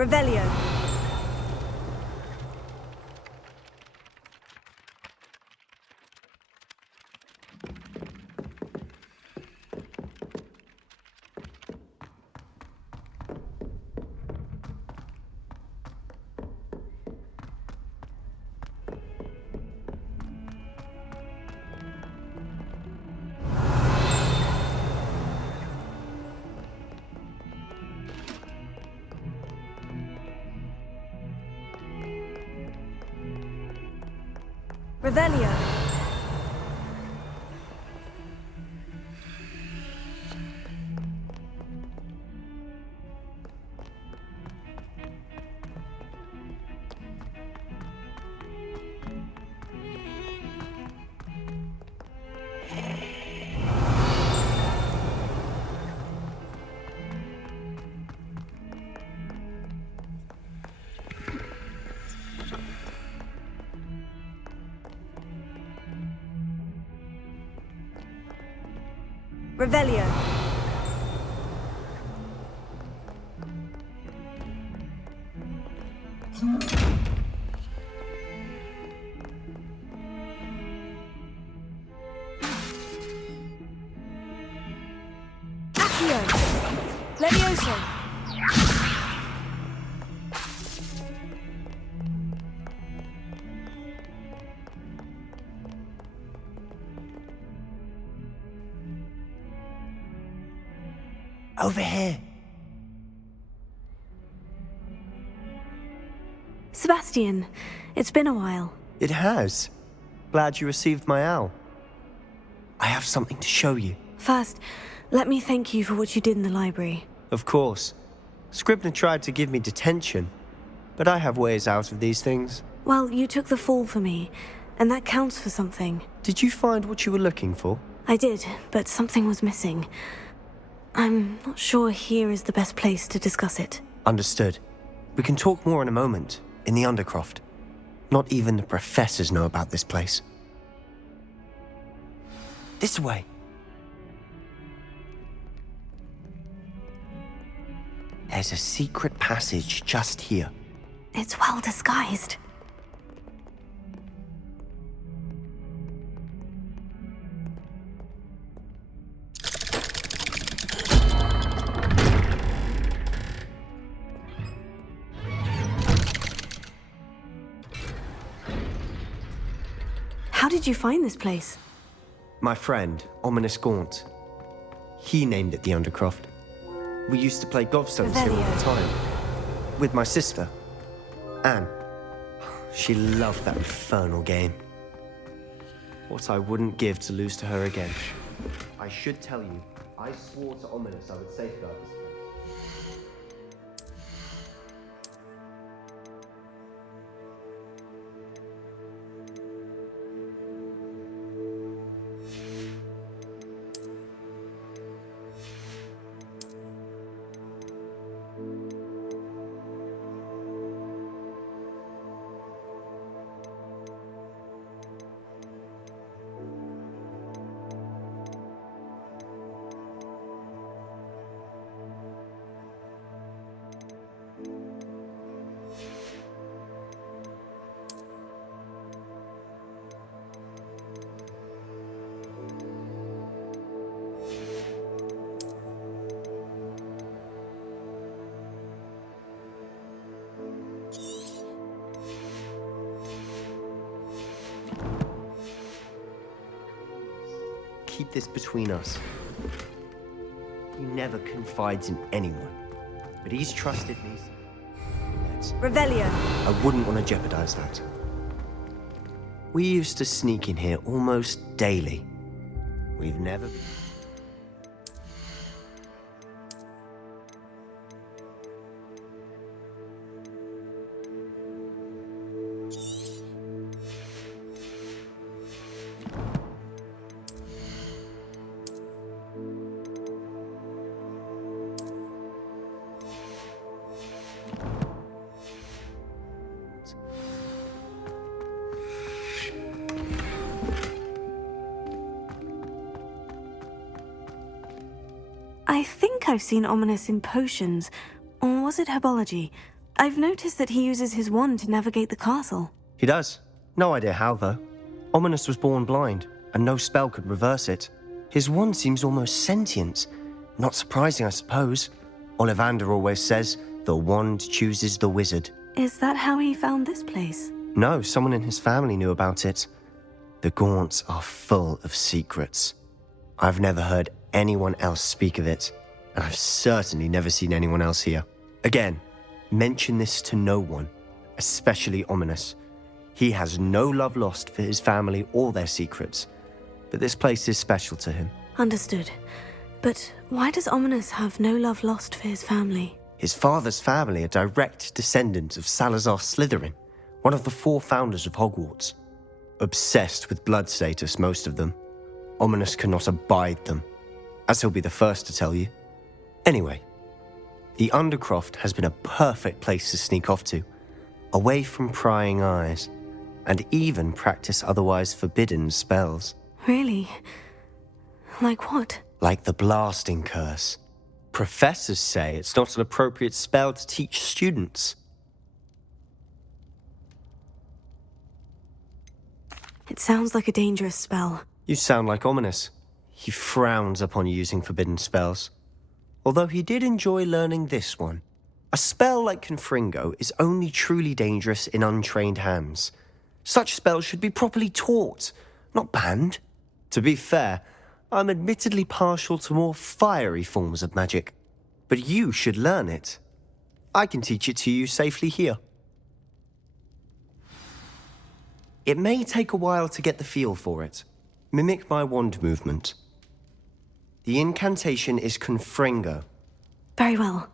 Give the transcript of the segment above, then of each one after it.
Revelio. Revelio. Revelio. Accio. Levioso. Over here. Sebastian, it's been a while. It has. Glad you received my owl. I have something to show you. First, let me thank you for what you did in the library. Of course. Scribner tried to give me detention, but I have ways out of these things. Well, you took the fall for me, and that counts for something. Did you find what you were looking for? I did, but something was missing. I'm not sure here is the best place to discuss it. Understood. We can talk more in a moment, in the Undercroft. Not even the professors know about this place. This way. There's a secret passage just here. It's well disguised. How did you find this place? My friend, Ominous Gaunt. He named it the Undercroft. We used to play gobstones here all the time. With my sister, Anne. She loved that infernal game. What I wouldn't give to lose to her again. I should tell you, I swore to Ominous I would safeguard this place. keep this between us. He never confides in anyone, but he's trusted me. Revelio. I wouldn't want to jeopardize that. We used to sneak in here almost daily. We've never... I think I've seen Ominous in potions, or was it herbology? I've noticed that he uses his wand to navigate the castle. He does. No idea how, though. Ominous was born blind, and no spell could reverse it. His wand seems almost sentient. Not surprising, I suppose. Ollivander always says, the wand chooses the wizard. Is that how he found this place? No, someone in his family knew about it. The Gaunts are full of secrets. I've never heard anyone else speak of it, and I've certainly never seen anyone else here. Again, mention this to no one, especially Ominous. He has no love lost for his family or their secrets, but this place is special to him. Understood. But why does Ominous have no love lost for his family? His father's family are direct descendants of Salazar Slytherin, one of the 4 founders of Hogwarts. Obsessed with blood status, most of them. Ominous cannot abide them, as he'll be the first to tell you. Anyway, the Undercroft has been a perfect place to sneak off to, away from prying eyes, and even practice otherwise forbidden spells. Really? Like what? Like the blasting curse. Professors say it's not an appropriate spell to teach students. It sounds like a dangerous spell. You sound like Ominous. He frowns upon using forbidden spells. Although he did enjoy learning this one. A spell like Confringo is only truly dangerous in untrained hands. Such spells should be properly taught, not banned. To be fair, I'm admittedly partial to more fiery forms of magic. But you should learn it. I can teach it to you safely here. It may take a while to get the feel for it. Mimic my wand movement. The incantation is Confringo. Very well.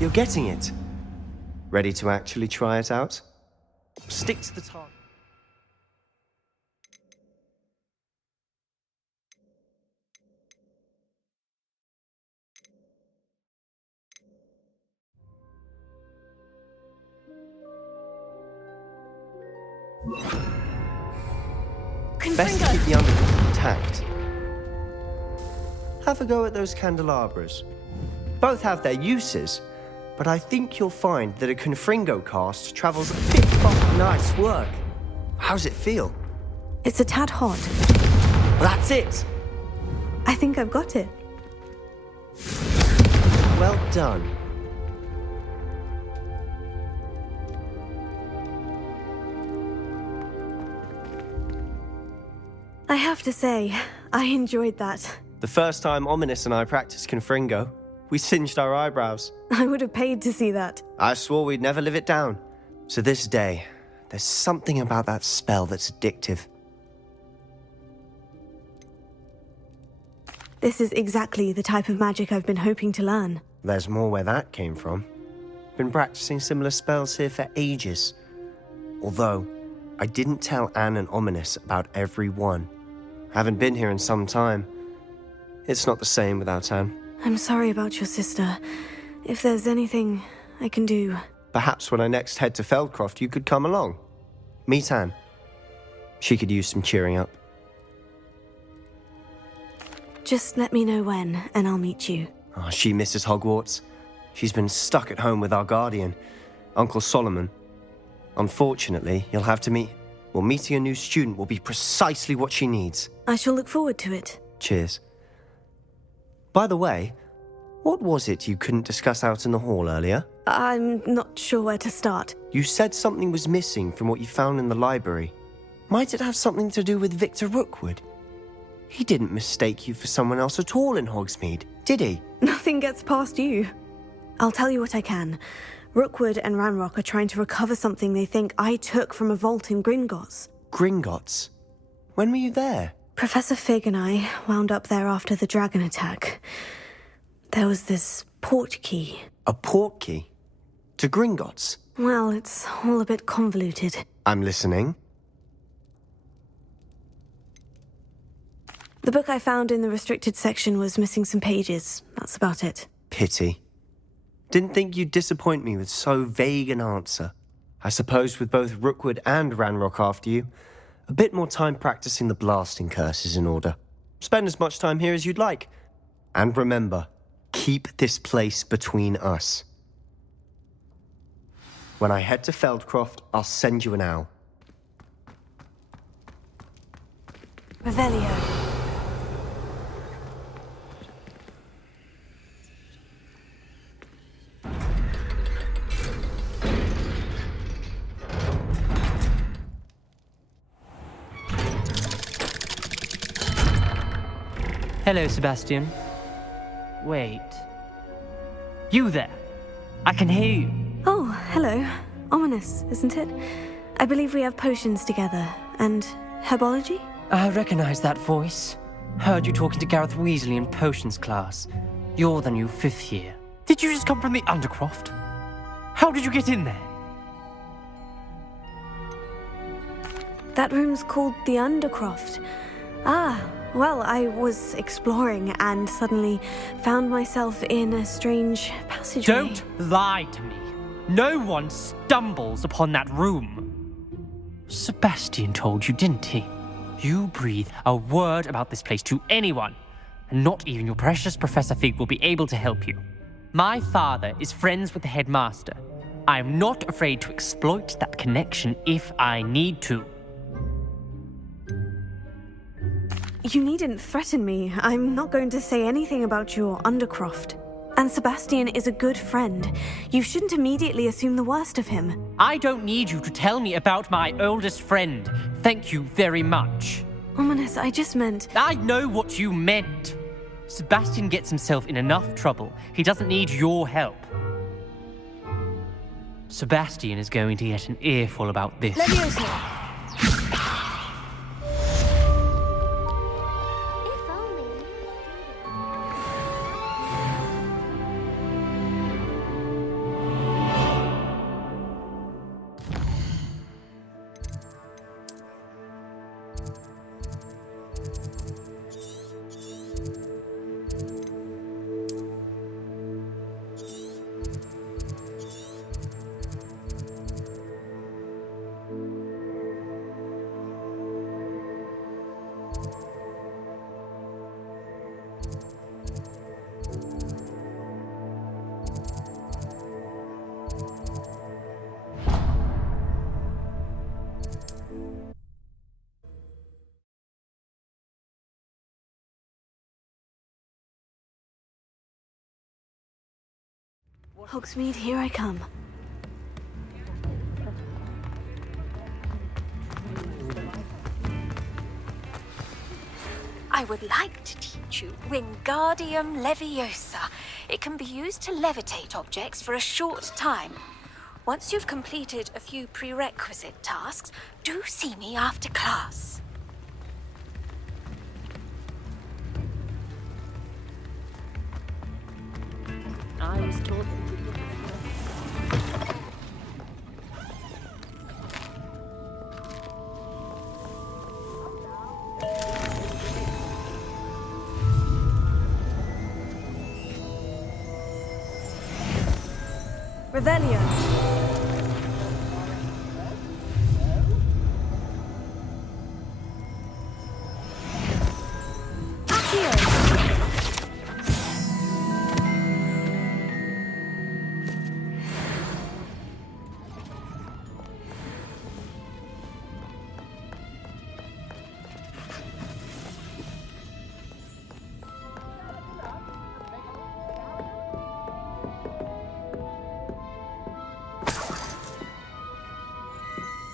You're getting it. Ready to actually try it out? Stick to the target. Best to keep the undercroft intact. Have a go at those candelabras. Both have their uses, but I think you'll find that a Confringo cast travels a bit far. Nice work. How's it feel? It's a tad hot. That's it. I think I've got it. Well done. I have to say, I enjoyed that. The first time Ominous and I practiced Confringo, we singed our eyebrows. I would have paid to see that. I swore we'd never live it down. To this day, there's something about that spell that's addictive. This is exactly the type of magic I've been hoping to learn. There's more where that came from. Been practicing similar spells here for ages. Although, I didn't tell Anne and Ominous about every one. Haven't been here in some time. It's not the same without Anne. I'm sorry about your sister. If there's anything I can do... Perhaps when I next head to Feldcroft, you could come along. Meet Anne. She could use some cheering up. Just let me know when, and I'll meet you. Oh, she misses Hogwarts. She's been stuck at home with our guardian, Uncle Solomon. Unfortunately, you'll have to meet... Well, meeting a new student will be precisely what she needs. I shall look forward to it. Cheers. By the way, what was it you couldn't discuss out in the hall earlier? I'm not sure where to start. You said something was missing from what you found in the library. Might it have something to do with Victor Rookwood? He didn't mistake you for someone else at all in Hogsmeade, did he? Nothing gets past you. I'll tell you what I can. Rookwood and Ranrock are trying to recover something they think I took from a vault in Gringotts. Gringotts? When were you there? Professor Fig and I wound up there after the dragon attack. There was this portkey. A portkey? To Gringotts? Well, it's all a bit convoluted. I'm listening. The book I found in the restricted section was missing some pages. That's about it. Pity. Didn't think you'd disappoint me with so vague an answer. I suppose with both Rookwood and Ranrock after you, a bit more time practicing the blasting curse is in order. Spend as much time here as you'd like. And remember, keep this place between us. When I head to Feldcroft, I'll send you an owl. Revelio. Hello, Sebastian. Wait. You there? I can hear you. Oh, hello. Ominous, isn't it? I believe we have potions together. And herbology? I recognize that voice. Heard you talking to Gareth Weasley in potions class. You're the new 5th year. Did you just come from the Undercroft? How did you get in there? That room's called the Undercroft. Ah, well, I was exploring and suddenly found myself in a strange passageway. Don't lie to me. No one stumbles upon that room. Sebastian told you, didn't he? You breathe a word about this place to anyone, and not even your precious Professor Fig will be able to help you. My father is friends with the headmaster. I am not afraid to exploit that connection if I need to. You needn't threaten me. I'm not going to say anything about your Undercroft. And Sebastian is a good friend. You shouldn't immediately assume the worst of him. I don't need you to tell me about my oldest friend. Thank you very much. Ominous, I just meant... I know what you meant. Sebastian gets himself in enough trouble. He doesn't need your help. Sebastian is going to get an earful about this. Leviosa! Hogsmeade, here I come. I would like to teach you Wingardium Leviosa. It can be used to levitate objects for a short time. Once you've completed a few prerequisite tasks, do see me after class. I was told... Revelio.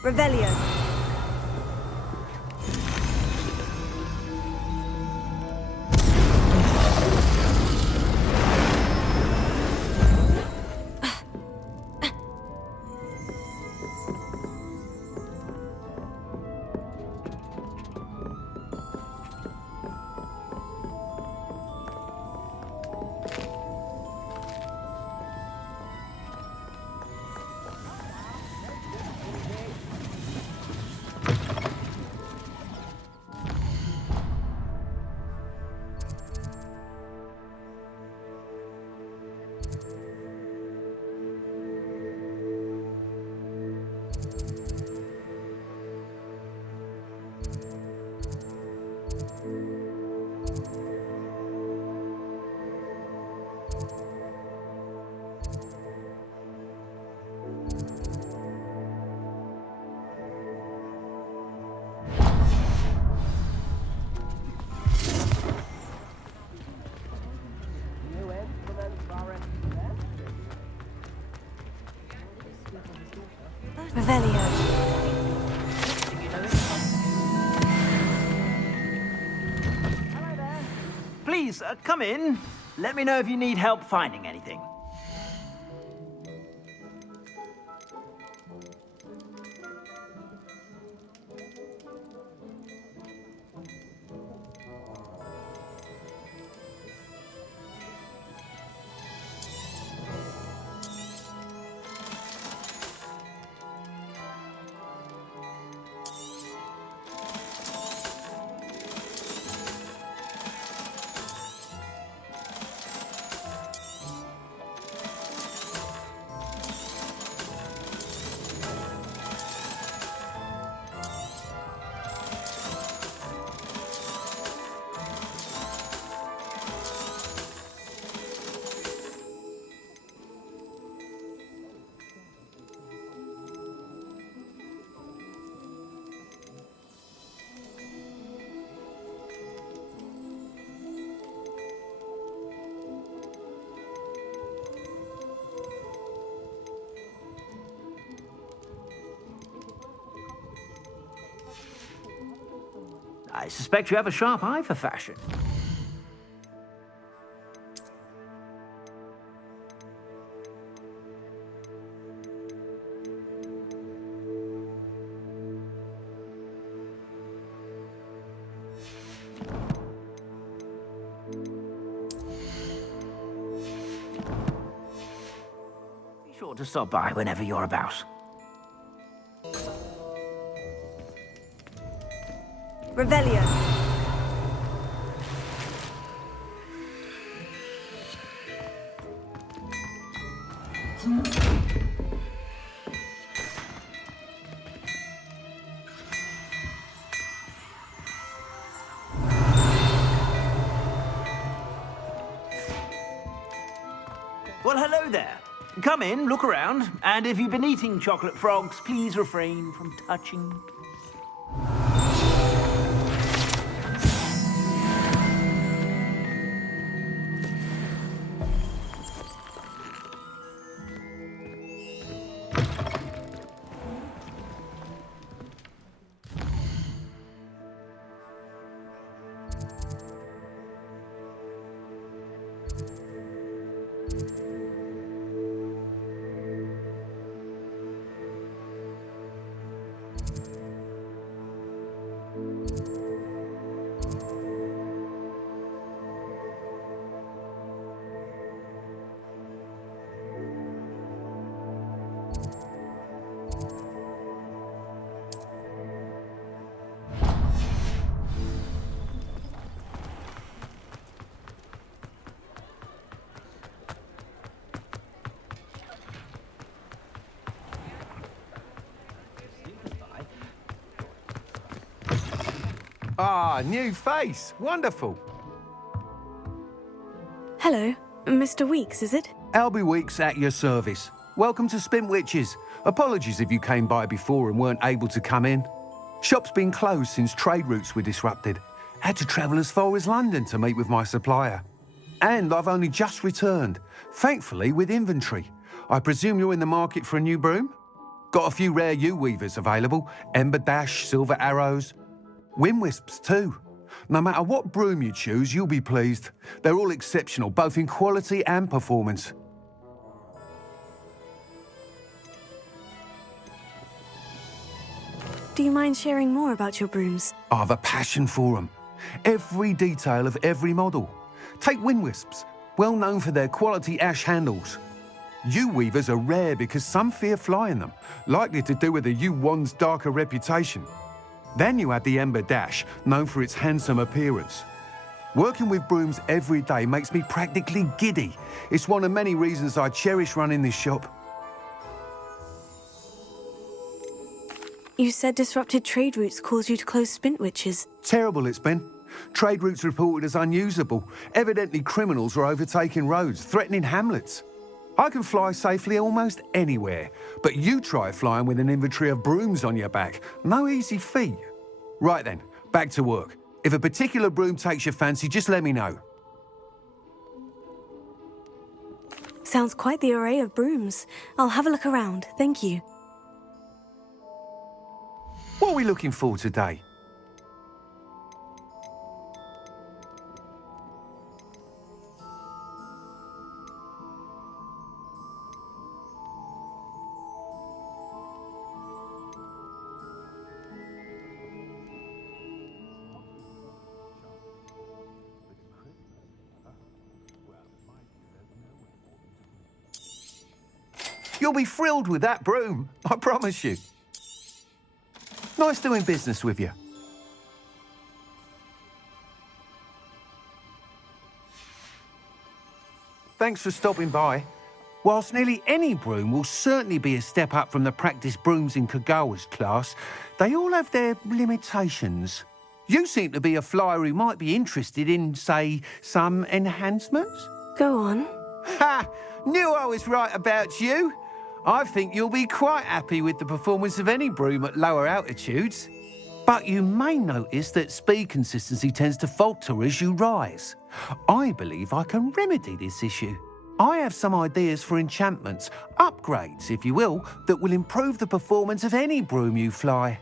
Revelio. Revelio. Please, come in. Let me know if you need help finding anything. I suspect you have a sharp eye for fashion. Be sure to stop by whenever you're about. Revelio. Well, hello there. Come in, look around, and if you've been eating chocolate frogs, please refrain from touching. Ah, new face. Wonderful. Hello, Mr. Weeks, is it? Albie Weeks at your service. Welcome to Spint Witches. Apologies if you came by before and weren't able to come in. Shop's been closed since trade routes were disrupted. Had to travel as far as London to meet with my supplier. And I've only just returned, thankfully with inventory. I presume you're in the market for a new broom? Got a few rare U-weavers available. Ember Dash, Silver Arrows. Wind Wisps too. No matter what broom you choose, you'll be pleased. They're all exceptional, both in quality and performance. Do you mind sharing more about your brooms? I have a passion for them. Every detail of every model. Take Wind Wisps, well known for their quality ash handles. U-weavers are rare because some fear flying them, likely to do with the U-wand's darker reputation. Then you have the Ember Dash, known for its handsome appearance. Working with brooms every day makes me practically giddy. It's one of many reasons I cherish running this shop. You said disrupted trade routes caused you to close Spintwitches. Terrible it's been. Trade routes reported as unusable. Evidently criminals are overtaking roads, threatening hamlets. I can fly safely almost anywhere, but you try flying with an inventory of brooms on your back. No easy feat. Right then, back to work. If a particular broom takes your fancy, just let me know. Sounds quite the array of brooms. I'll have a look around, thank you. What are we looking for today? You'll be thrilled with that broom, I promise you. Nice doing business with you. Thanks for stopping by. Whilst nearly any broom will certainly be a step up from the practice brooms in Kagawa's class, they all have their limitations. You seem to be a flyer who might be interested in, say, some enhancements? Go on. Ha! Knew I was right about you. I think you'll be quite happy with the performance of any broom at lower altitudes. But you may notice that speed consistency tends to falter as you rise. I believe I can remedy this issue. I have some ideas for enchantments, upgrades, if you will, that will improve the performance of any broom you fly.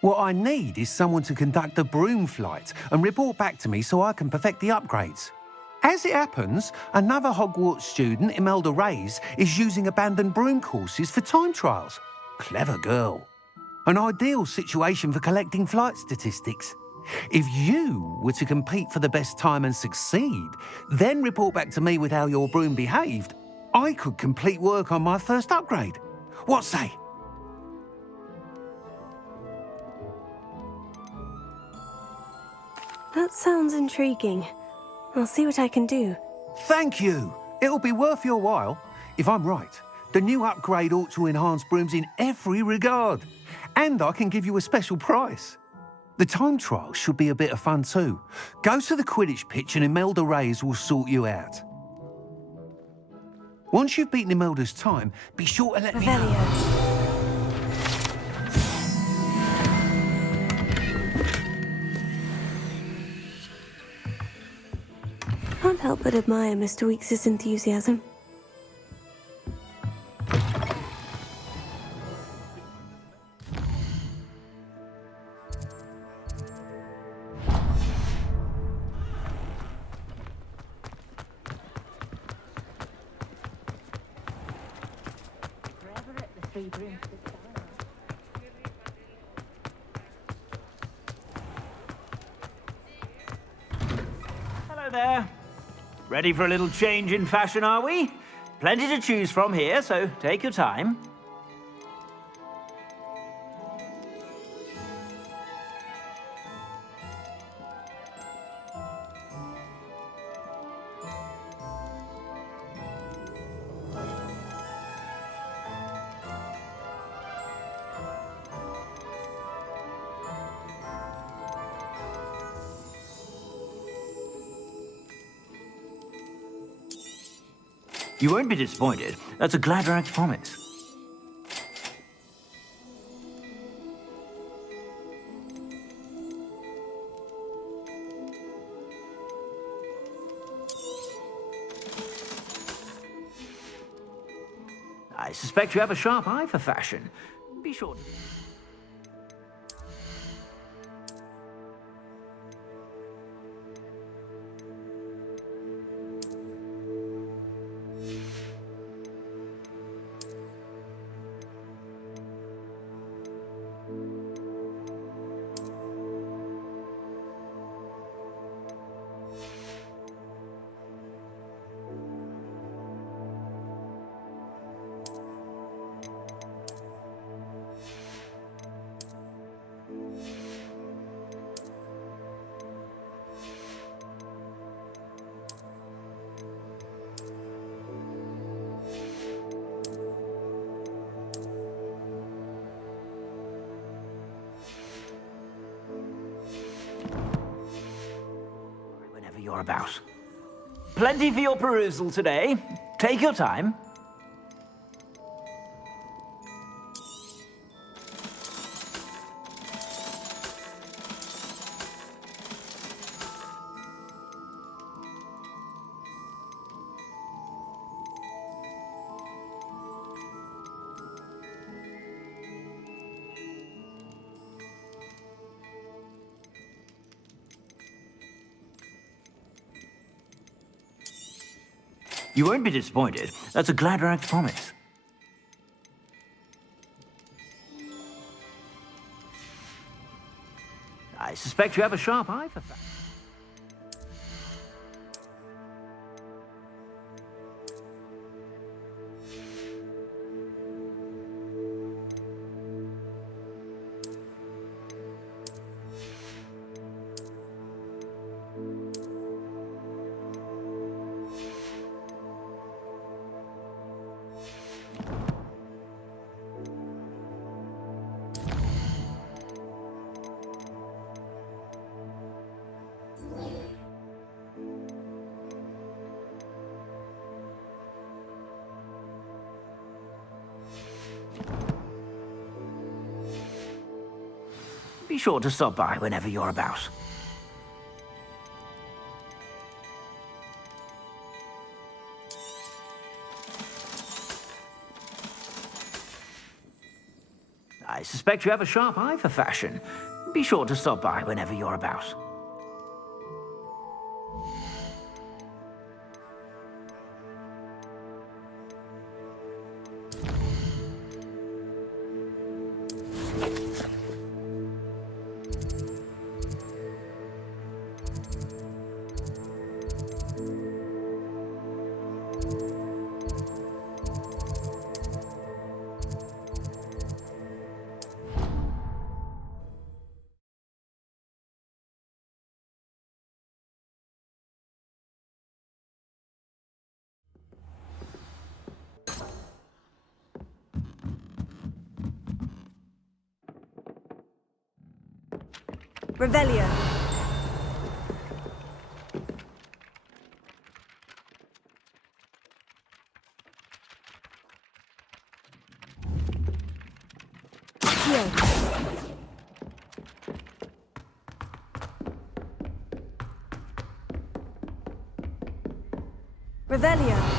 What I need is someone to conduct a broom flight and report back to me so I can perfect the upgrades. As it happens, another Hogwarts student, Imelda Reyes, is using abandoned broom courses for time trials. Clever girl. An ideal situation for collecting flight statistics. If you were to compete for the best time and succeed, then report back to me with how your broom behaved, I could complete work on my first upgrade. What say? That sounds intriguing. I'll see what I can do. Thank you. It'll be worth your while. If I'm right, the new upgrade ought to enhance brooms in every regard. And I can give you a special price. The time trial should be a bit of fun too. Go to the Quidditch pitch and Imelda Reyes will sort you out. Once you've beaten Imelda's time, be sure to let me know. Can't help but admire Mr. Weekes' enthusiasm. Hello there. Ready for a little change in fashion, are we? Plenty to choose from here, so take your time. You won't be disappointed. That's a Gladrag's promise. I suspect you have a sharp eye for fashion. sure. You're about. Plenty for your perusal today. Take your time. You won't be disappointed. That's a glad-ragged promise. I suspect you have a sharp eye for facts. Be sure to stop by whenever you're about. I suspect you have a sharp eye for fashion. Be sure to stop by whenever you're about. Revelio. Revelio.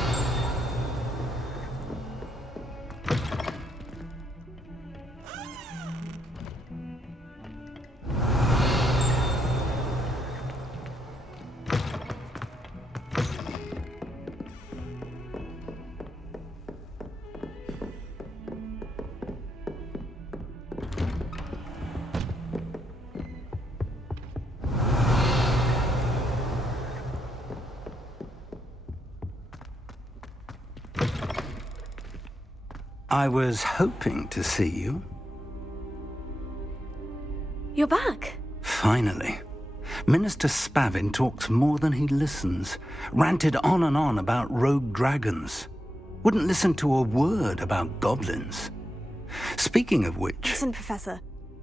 I was hoping to see you. You're back. Finally. Minister Spavin talks more than he listens. Ranted on and on about rogue dragons. Wouldn't listen to a word about goblins. Speaking of which... Listen, Professor.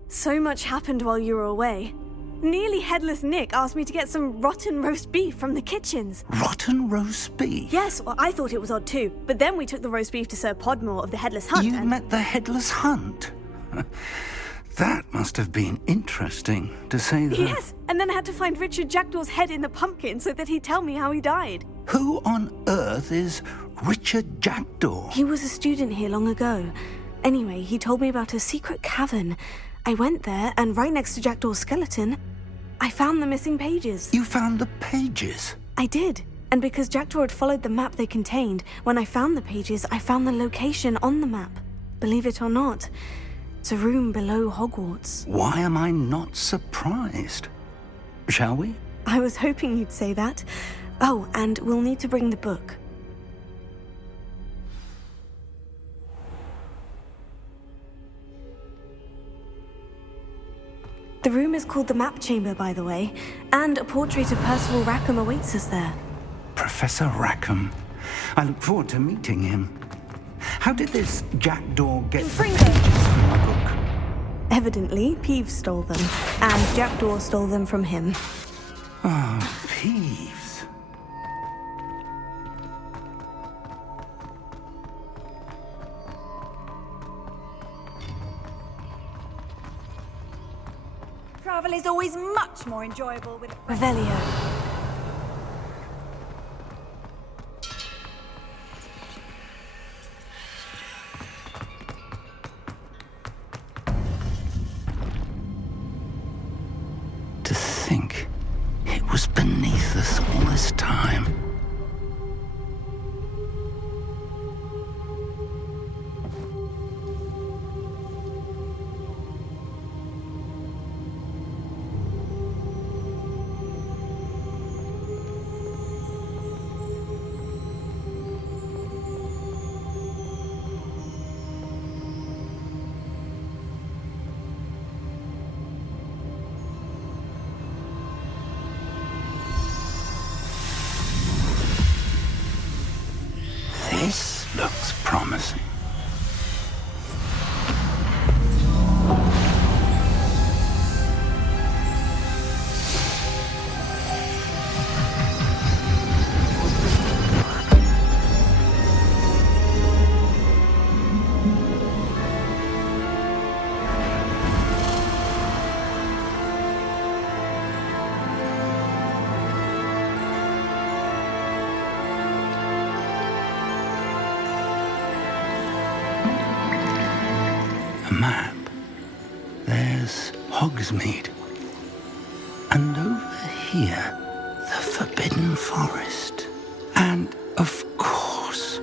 So much happened while you were away. Nearly Headless Nick asked me to get some rotten roast beef from the kitchens. Rotten roast beef? Yes, well, I thought it was odd too. But then we took the roast beef to Sir Podmore of the Headless Hunt. You met the Headless Hunt? That must have been interesting, to say the... Yes, and then I had to find Richard Jackdaw's head in the pumpkin so that he'd tell me how he died. Who on earth is Richard Jackdaw? He was a student here long ago. Anyway, he told me about a secret cavern. I went there, and right next to Jackdaw's skeleton, I found the missing pages. You found the pages? I did. And because Jackdaw had followed the map they contained, when I found the pages, I found the location on the map. Believe it or not, it's a room below Hogwarts. Why am I not surprised? Shall we? I was hoping you'd say that. Oh, and we'll need to bring the book. The room is called the Map Chamber, by the way, and a portrait of Percival Rackham awaits us there. Professor Rackham. I look forward to meeting him. How did this Jackdaw get the pages from my book? Evidently, Peeves stole them, and Jackdaw stole them from him. Oh, Peeves. Travel is always much more enjoyable with Revelio. To think it was beneath us all this time. This looks promising. A map. There's Hogsmeade. And over here, the Forbidden Forest. And, of course,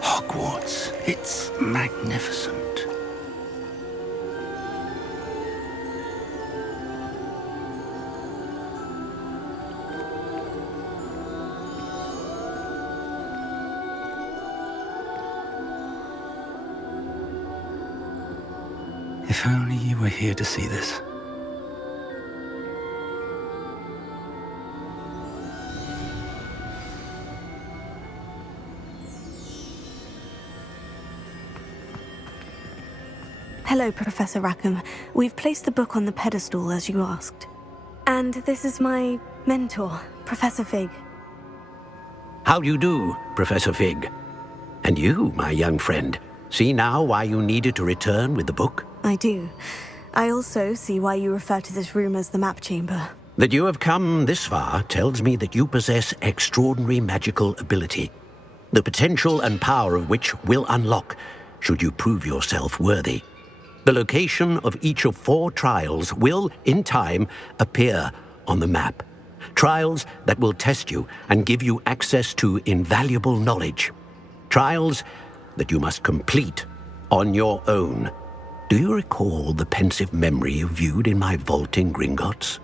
Hogwarts. It's magnificent. If only you were here to see this. Hello, Professor Rackham. We've placed the book on the pedestal as you asked. And this is my mentor, Professor Fig. How do you do, Professor Fig? And you, my young friend, see now why you needed to return with the book? I do. I also see why you refer to this room as the Map Chamber. That you have come this far tells me that you possess extraordinary magical ability, the potential and power of which will unlock should you prove yourself worthy. The location of each of 4 trials will, in time, appear on the map. Trials that will test you and give you access to invaluable knowledge. Trials that you must complete on your own. Do you recall the pensive memory you viewed in my vault in Gringotts?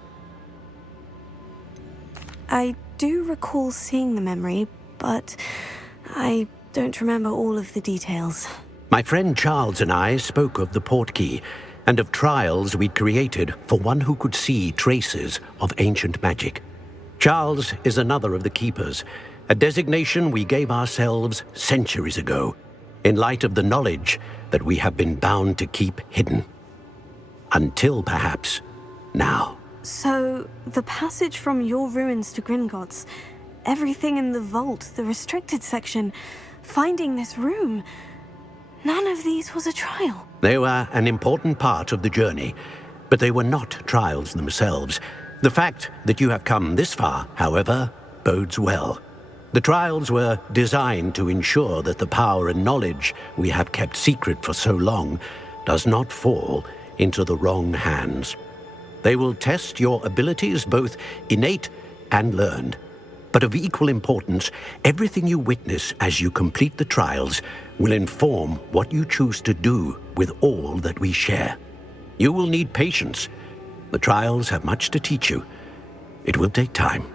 I do recall seeing the memory, but I don't remember all of the details. My friend Charles and I spoke of the portkey and of trials we'd created for one who could see traces of ancient magic. Charles is another of the keepers, a designation we gave ourselves centuries ago, in light of the knowledge that we have been bound to keep hidden. Until, perhaps, now. So, the passage from your ruins to Gringotts, everything in the vault, the restricted section, finding this room, none of these was a trial. They were an important part of the journey, but they were not trials themselves. The fact that you have come this far, however, bodes well. The trials were designed to ensure that the power and knowledge we have kept secret for so long does not fall into the wrong hands. They will test your abilities, both innate and learned. But of equal importance, everything you witness as you complete the trials will inform what you choose to do with all that we share. You will need patience. The trials have much to teach you. It will take time.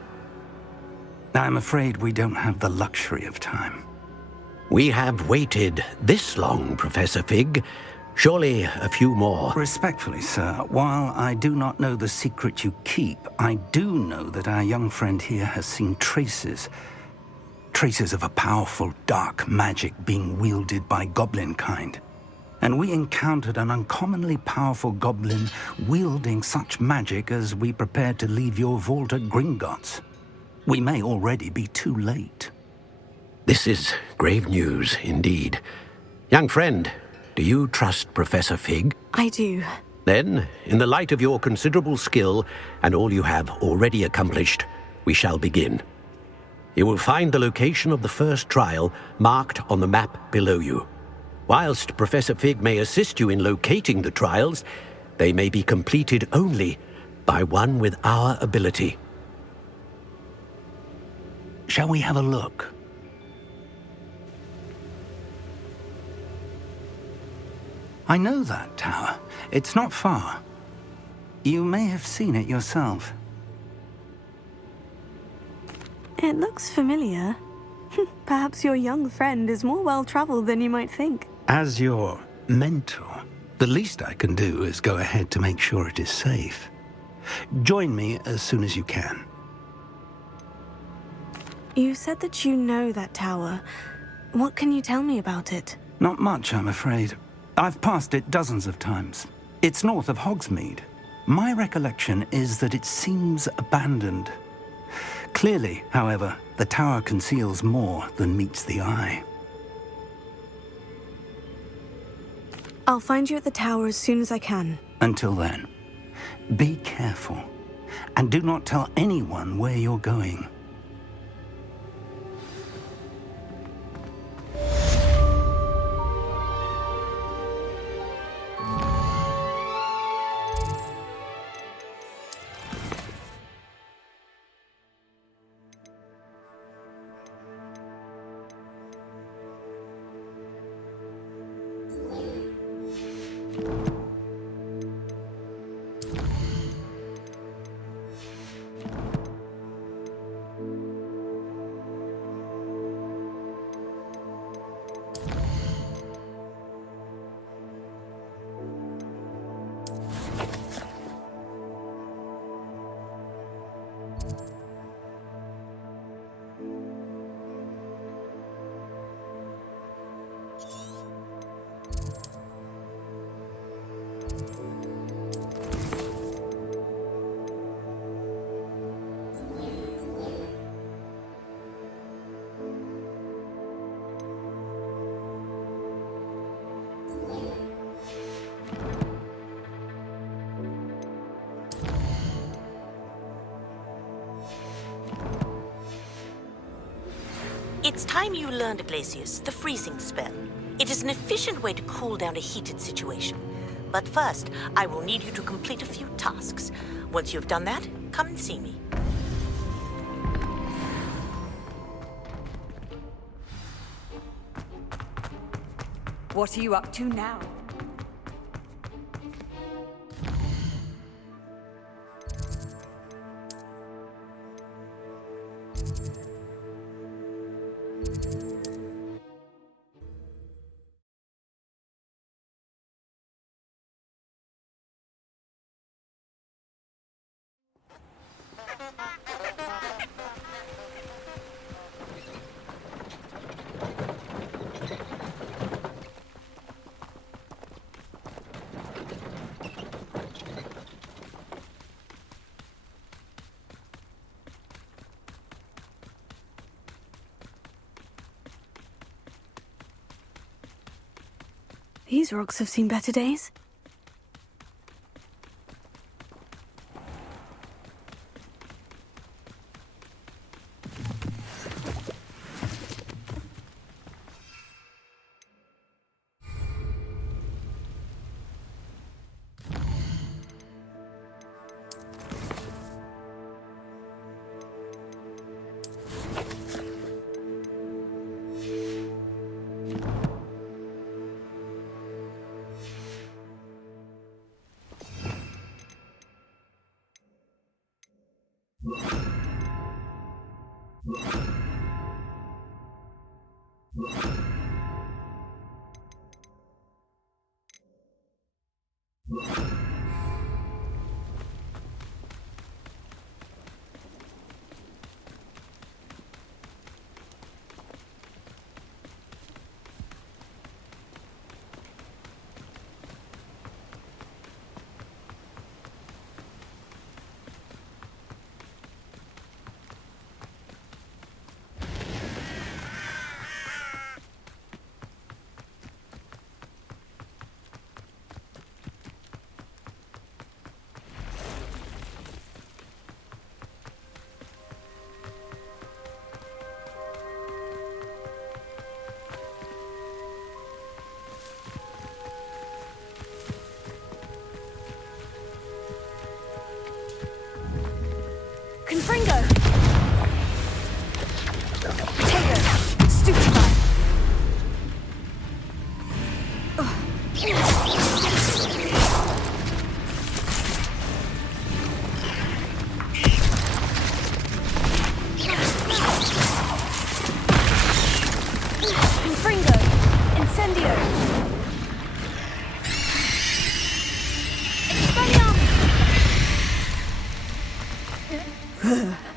I'm afraid we don't have the luxury of time. We have waited this long, Professor Fig. Surely a few more. Respectfully, sir, while I do not know the secret you keep, I do know that our young friend here has seen traces of a powerful dark magic being wielded by goblin kind. And we encountered an uncommonly powerful goblin wielding such magic as we prepared to leave your vault at Gringotts. We may already be too late. This is grave news indeed. Young friend, do you trust Professor Fig? I do. Then, in the light of your considerable skill and all you have already accomplished, we shall begin. You will find the location of the first trial marked on the map below you. Whilst Professor Fig may assist you in locating the trials, they may be completed only by one with our ability. Shall we have a look? I know that tower. It's not far. You may have seen it yourself. It looks familiar. Perhaps your young friend is more well-traveled than you might think. As your mentor, the least I can do is go ahead to make sure it is safe. Join me as soon as you can. You said that you know that tower. What can you tell me about it? Not much, I'm afraid. I've passed it dozens of times. It's north of Hogsmeade. My recollection is that it seems abandoned. Clearly, however, the tower conceals more than meets the eye. I'll find you at the tower as soon as I can. Until then, be careful, and do not tell anyone where you're going. It's time you learned, Glacius, the freezing spell. It is an efficient way to cool down a heated situation. But first, I will need you to complete a few tasks. Once you've done that, come and see me. What are you up to now? These rocks have seen better days.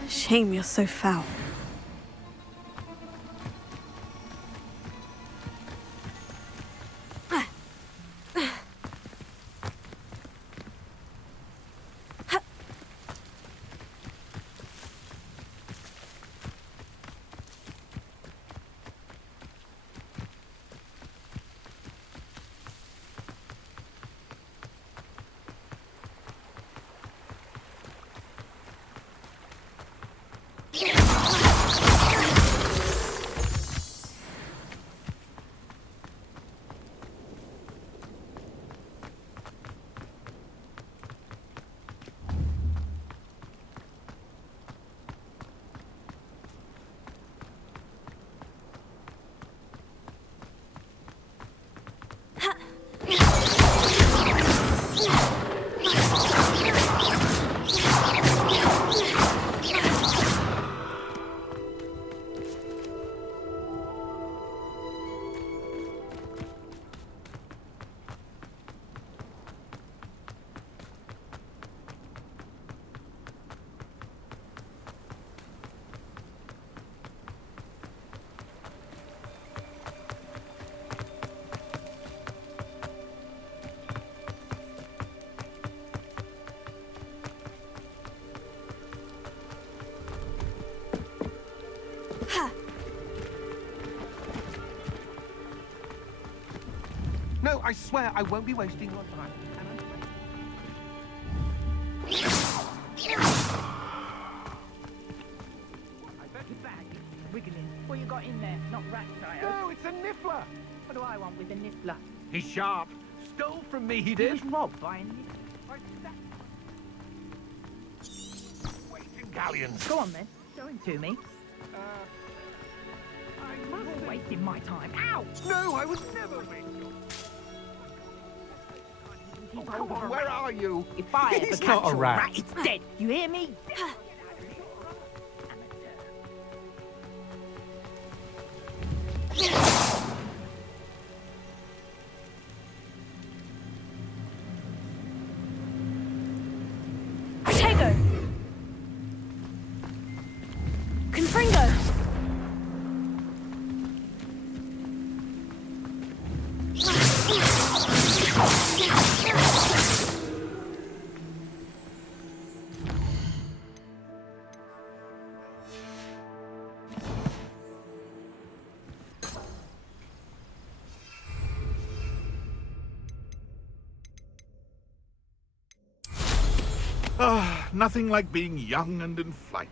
Shame you're so foul. No, I swear I won't be wasting your time. Wiggling. What you got in there? Not rat tires. No, it's a niffler. What do I want with a niffler? He's sharp. Stole from me, he He did. was robbed by a niffler. Waiting galleons. Go on then. Show him to me. You're wasting my time. Ow! No, I was never wasting. Oh, come on, where are you? If I ever He's catch not a your rat. it's dead. You hear me? Protego! Confringo! Nothing like being young and in flight.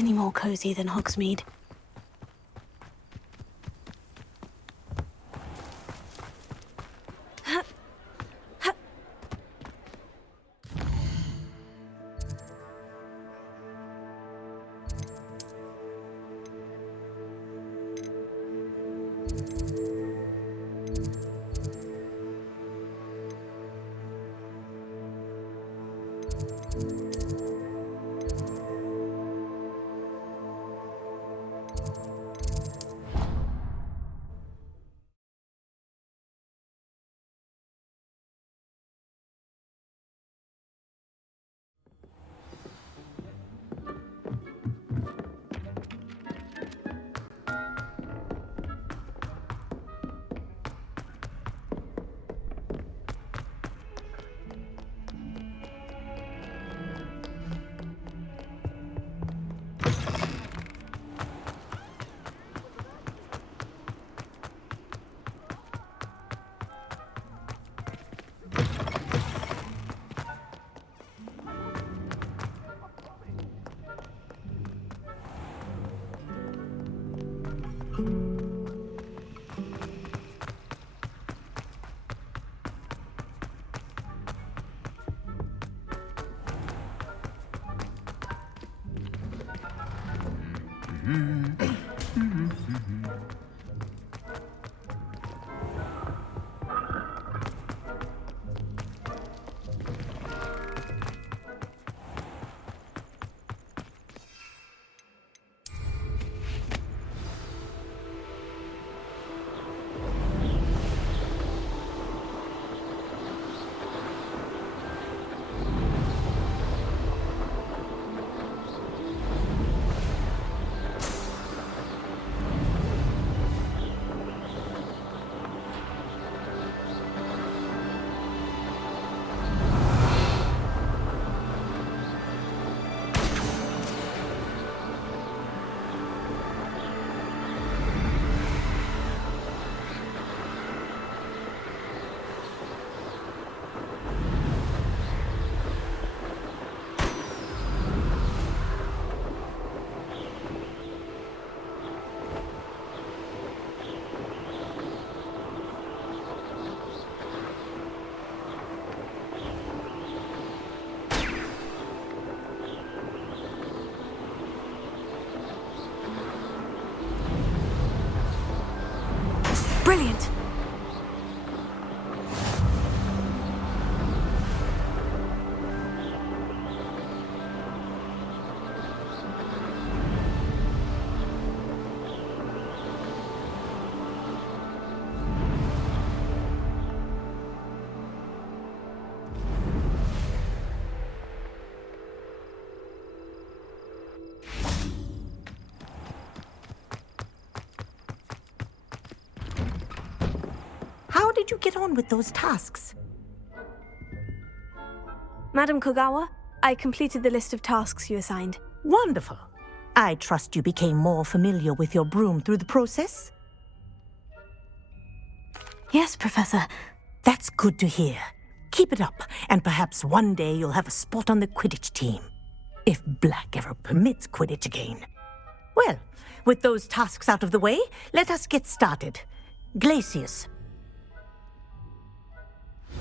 get any more cozy than Hogsmeade. Brilliant! How did you get on with those tasks? Madam Kogawa, I completed the list of tasks you assigned. Wonderful. I trust you became more familiar with your broom through the process? Yes, Professor. That's good to hear. Keep it up, and perhaps one day you'll have a spot on the Quidditch team. If Black ever permits Quidditch again. Well, with those tasks out of the way, let us get started. Glacius.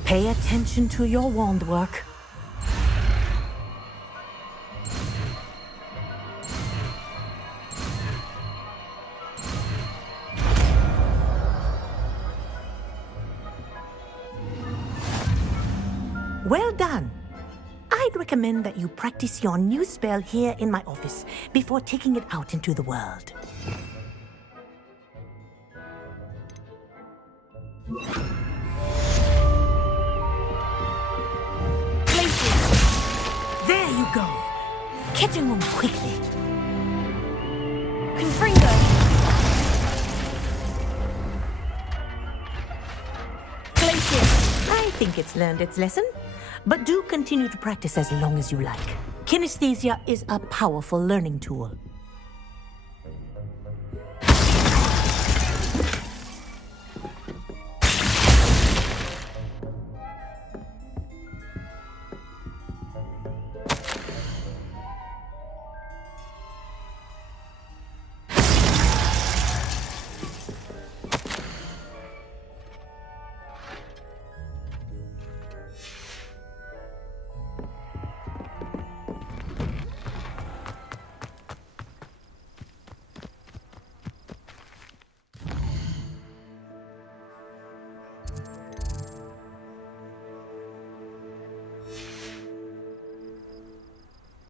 Pay attention to your wand work. Well done. I'd recommend that you practice your new spell here in my office before taking it out into the world. There you go. Catching them quickly. Confringo! Glacius! I think it's learned its lesson. But do continue to practice as long as you like. Kinesthesia is a powerful learning tool.